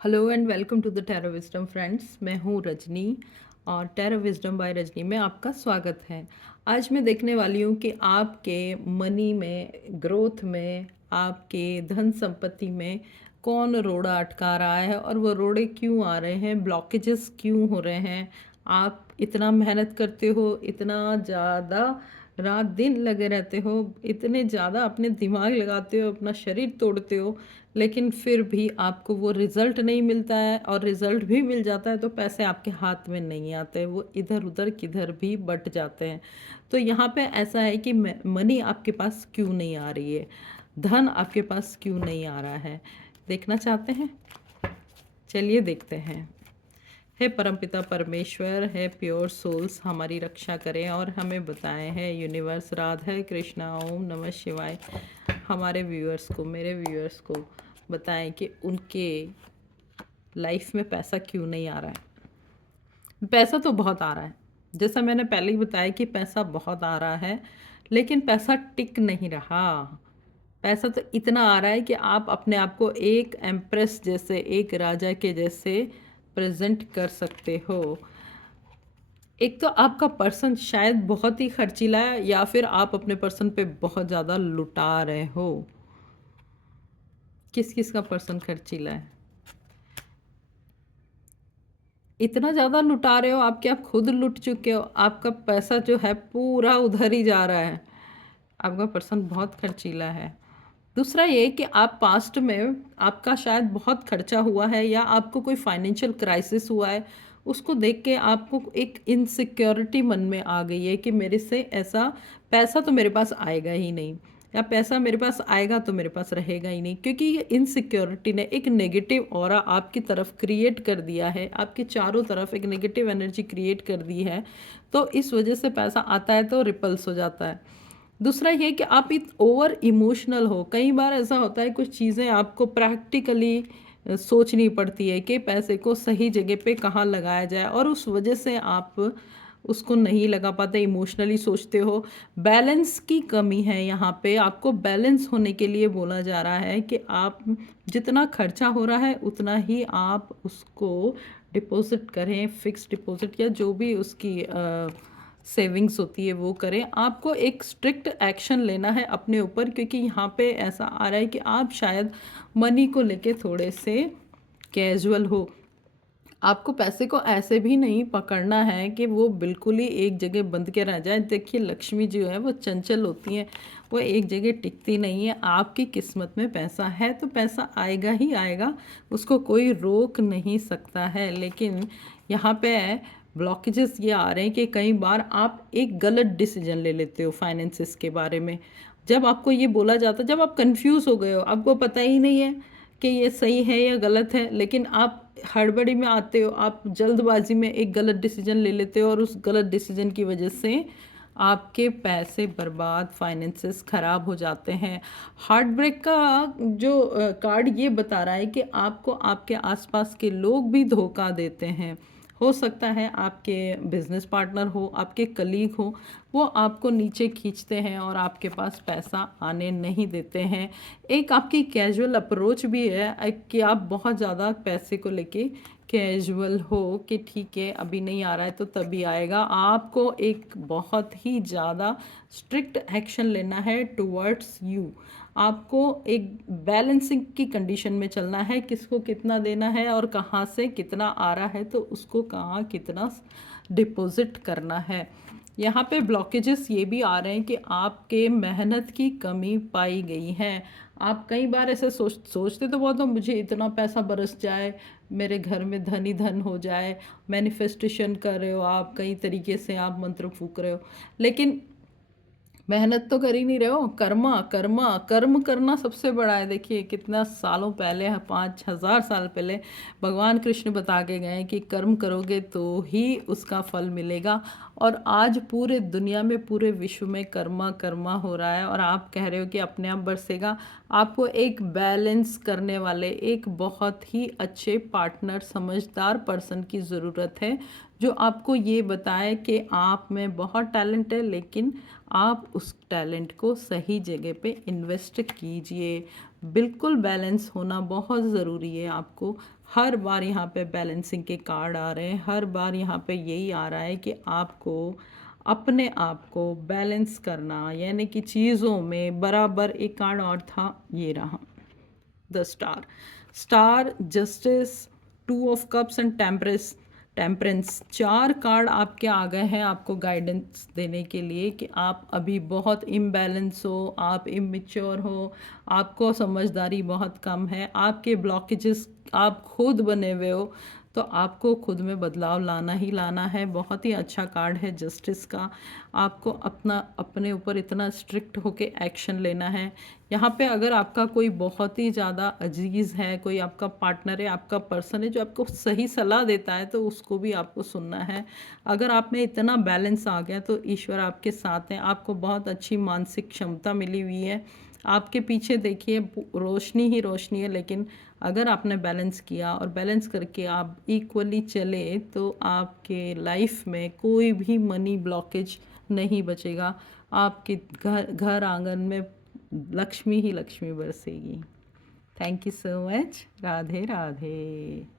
Hello and welcome to the tarot wisdom friends. मैं हूँ रजनी और टैरो विजडम बाय रजनी में आपका स्वागत है। आज मैं देखने वाली हूँ कि आपके मनी में, ग्रोथ में, आपके धन संपत्ति में कौन रोड़ा अटका रहा है और वो रोड़े क्यों आ रहे हैं, ब्लॉकेजेस क्यों हो रहे हैं। आप इतना मेहनत करते हो, इतना ज़्यादा रात दिन लगे रहते हो, इतने ज़्यादा अपने दिमाग लगाते हो, अपना शरीर तोड़ते हो, लेकिन फिर भी आपको वो रिज़ल्ट नहीं मिलता है। और रिज़ल्ट भी मिल जाता है तो पैसे आपके हाथ में नहीं आते, वो इधर उधर किधर भी बट जाते हैं। तो यहाँ पे ऐसा है कि मनी आपके पास क्यों नहीं आ रही है, धन आपके पास क्यों नहीं आ रहा है, देखना चाहते हैं? चलिए देखते हैं। हे परमपिता परमेश्वर, है प्योर सोल्स, हमारी रक्षा करें और हमें बताएं। है यूनिवर्स, राधा कृष्णा, ओम नमः शिवाय। हमारे व्यूअर्स को, मेरे व्यूअर्स को बताएं कि उनके लाइफ में पैसा क्यों नहीं आ रहा है। पैसा तो बहुत आ रहा है, जैसा मैंने पहले ही बताया कि पैसा बहुत आ रहा है, लेकिन पैसा टिक नहीं रहा। पैसा तो इतना आ रहा है कि आप अपने आप को एक एम्प्रेस जैसे, एक राजा के जैसे प्रेजेंट कर सकते हो। एक तो आपका पर्सन शायद बहुत ही खर्चीला है, या फिर आप अपने पर्सन पे बहुत ज़्यादा लुटा रहे हो। किस किस का पर्सन खर्चीला है? इतना ज़्यादा लुटा रहे हो आप कि आप खुद लुट चुके हो। आपका पैसा जो है पूरा उधर ही जा रहा है। आपका पर्सन बहुत खर्चीला है। दूसरा ये कि आप पास्ट में आपका शायद बहुत खर्चा हुआ है, या आपको कोई फाइनेंशियल क्राइसिस हुआ है, उसको देख के आपको एक इनसिक्योरिटी मन में आ गई है कि मेरे से ऐसा पैसा तो मेरे पास आएगा ही नहीं, या पैसा मेरे पास आएगा तो मेरे पास रहेगा ही नहीं। क्योंकि ये इनसिक्योरिटी ने एक नेगेटिव ऑरा आपकी तरफ क्रिएट कर दिया है, आपके चारों तरफ एक नेगेटिव एनर्जी क्रिएट कर दी है। तो इस वजह से पैसा आता है तो रिपल्स हो जाता है। दूसरा ये कि आप ओवर इमोशनल हो। कई बार ऐसा होता है, कुछ चीज़ें आपको प्रैक्टिकली सोचनी पड़ती है कि पैसे को सही जगह पे कहाँ लगाया जाए, और उस वजह से आप उसको नहीं लगा पाते, इमोशनली सोचते हो। बैलेंस की कमी है यहाँ पे। आपको बैलेंस होने के लिए बोला जा रहा है कि आप जितना खर्चा हो रहा है उतना ही आप उसको डिपॉजिट करें, फिक्स डिपॉजिट या जो भी उसकी सेविंग्स होती है वो करें। आपको एक स्ट्रिक्ट एक्शन लेना है अपने ऊपर, क्योंकि यहाँ पे ऐसा आ रहा है कि आप शायद मनी को लेके थोड़े से कैजुअल हो। आपको पैसे को ऐसे भी नहीं पकड़ना है कि वो बिल्कुल ही एक जगह बंद के रह जाए। देखिए, लक्ष्मी जो है वो चंचल होती हैं, वो एक जगह टिकती नहीं है। आपकी किस्मत में पैसा है तो पैसा आएगा ही आएगा, उसको कोई रोक नहीं सकता है। लेकिन यहाँ पे ब्लॉकेजेस ये आ रहे हैं कि कई बार आप एक गलत डिसीजन ले लेते हो फाइनेंसिस के बारे में। जब आपको ये बोला जाता, जब आप कंफ्यूज हो गए हो, आपको पता ही नहीं है कि ये सही है या गलत है, लेकिन आप हड़बड़ी में आते हो, आप जल्दबाजी में एक गलत डिसीजन ले लेते हो, और उस गलत डिसीजन की वजह से आपके पैसे बर्बाद, फाइनेंसेस खराब हो जाते हैं। हार्ट ब्रेक का जो कार्ड ये बता रहा है कि आपको आपके आसपास के लोग भी धोखा देते हैं। हो सकता है आपके बिजनेस पार्टनर हो, आपके कलीग हो, वो आपको नीचे खींचते हैं और आपके पास पैसा आने नहीं देते हैं। एक आपकी कैजुअल अप्रोच भी है कि आप बहुत ज़्यादा पैसे को लेके कैजुअल हो कि ठीक है अभी नहीं आ रहा है तो तभी आएगा। आपको एक बहुत ही ज़्यादा स्ट्रिक्ट एक्शन लेना है टुवर्ड्स यू। आपको एक बैलेंसिंग की कंडीशन में चलना है, किसको कितना देना है और कहाँ से कितना आ रहा है तो उसको कहाँ कितना डिपॉजिट करना है। यहाँ पे ब्लॉकेजेस ये भी आ रहे हैं कि आपके मेहनत की कमी पाई गई है। आप कई बार ऐसे सोचते तो बहुत हो, मुझे इतना पैसा बरस जाए, मेरे घर में धन ही धन हो जाए। मैनिफेस्टेशन कर रहे हो आप, कई तरीके से आप मंत्र फूक रहे हो, लेकिन मेहनत तो कर ही नहीं रहे हो। कर्मा कर्मा कर्म करना सबसे बड़ा है। देखिए कितना सालों पहले, 5,000 साल पहले भगवान कृष्ण बता के गए कि कर्म करोगे तो ही उसका फल मिलेगा। और आज पूरे दुनिया में, पूरे विश्व में कर्मा कर्मा हो रहा है, और आप कह रहे हो कि अपने आप बरसेगा। आपको एक बैलेंस करने वाले, एक बहुत ही अच्छे पार्टनर, समझदार पर्सन की ज़रूरत है, जो आपको ये बताए कि आप में बहुत टैलेंट है, लेकिन आप उस टैलेंट को सही जगह पे इन्वेस्ट कीजिए। बिल्कुल बैलेंस होना बहुत ज़रूरी है आपको। हर बार यहाँ पे बैलेंसिंग के कार्ड आ रहे हैं, हर बार यहाँ पे यही आ रहा है कि आपको अपने आप को बैलेंस करना, यानी कि चीज़ों में बराबर। एक कार्ड और था, ये रहा the star. Star, justice, two of cups and temperance. चार कार्ड आपके आ गए हैं आपको गाइडेंस देने के लिए कि आप अभी बहुत इम्बैलेंस हो, आप इमेच्योर हो, आपको समझदारी बहुत कम है, आपके ब्लॉकेजेस आप खुद बने हुए हो, तो आपको खुद में बदलाव लाना ही लाना है। बहुत ही अच्छा कार्ड है जस्टिस का। आपको अपने ऊपर इतना स्ट्रिक्ट होके एक्शन लेना है। यहाँ पे अगर आपका कोई बहुत ही ज़्यादा अजीज़ है, कोई आपका पार्टनर है, आपका पर्सन है जो आपको सही सलाह देता है, तो उसको भी आपको सुनना है। अगर आप में इतना बैलेंस आ गया तो ईश्वर आपके साथ हैं, आपको बहुत अच्छी मानसिक क्षमता मिली हुई है। आपके पीछे देखिए रोशनी ही रोशनी है, लेकिन अगर आपने बैलेंस किया और बैलेंस करके आप इक्वली चले तो आपके लाइफ में कोई भी मनी ब्लॉकेज नहीं बचेगा। आपके घर घर आंगन में लक्ष्मी ही लक्ष्मी बरसेगी। Thank you so much. Radhe Radhe.